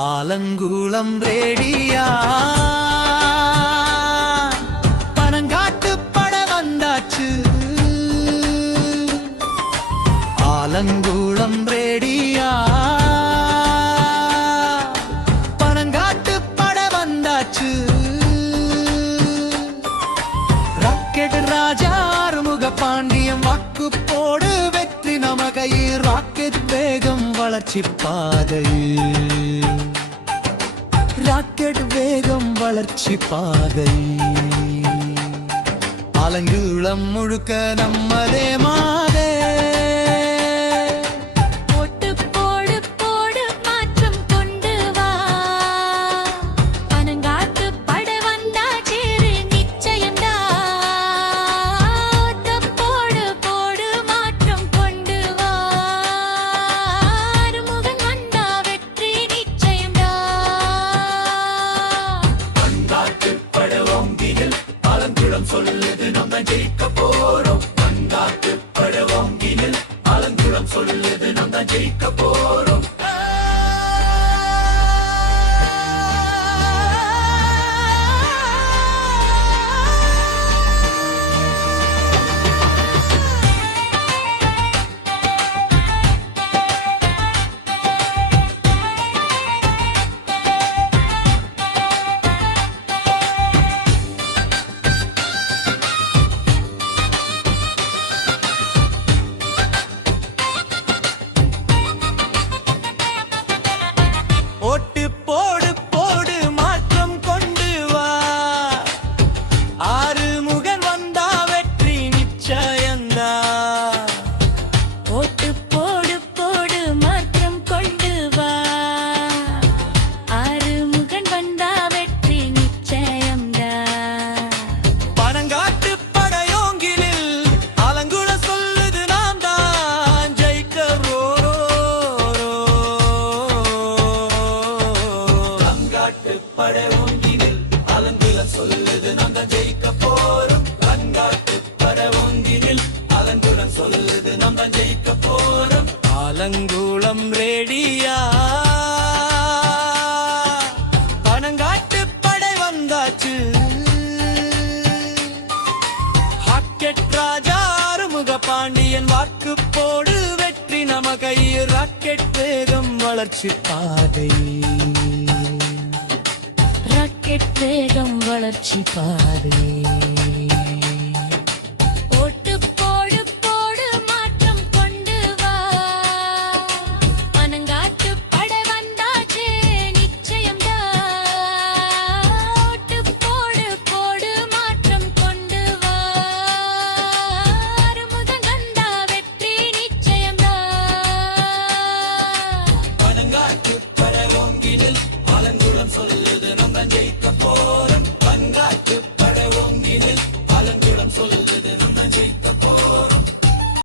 ஆலங்குளம் ரேடியா பனங்காட்டு பட வந்தாச்சு. ஆலங்குளம் ரேடியா பனங்காட்டு பட வந்தாச்சு. ராக்கெட் ராஜா ஆறுமுக பாண்டியம் வாக்கு போடு வெற்றி நமகையில் ராக்கெட் வேகம் வளர்ச்சி பாதையில். ராக்கெட் வேகம் வளர்ச்சி பாதை. ஆலங்குளம் முழுக்க நம்மதே மாதே. சொல்லுது நம்ம ஜெயிக்க போறோம். பங்காட்டு படவங்கினில் ஆலங்குளம் சொல்லுது நம்ம ஜெயிக்க போறோம். படவங்கினில் ஆலங்குளம் சொல்லுது நாம் தான் ஜெயிக்க போறோம். பங்காட்டு படவங்கினில் ஆலங்குளம் சொல்லுது நாம் தான் ஜெயிக்க போறோம். ஆலங்குளம் ரேடியா பனங்காட்டு படை வந்தாச்சு. ராக்கெட் ராஜா ஆறுமுக பாண்டியன் வாக்கு போடு வெற்றி நமகையில் ராக்கெட் வேகம் வளர்ச்சி பாதை. ராக்கெட் வேகம் வளர்ச்சி பாதை.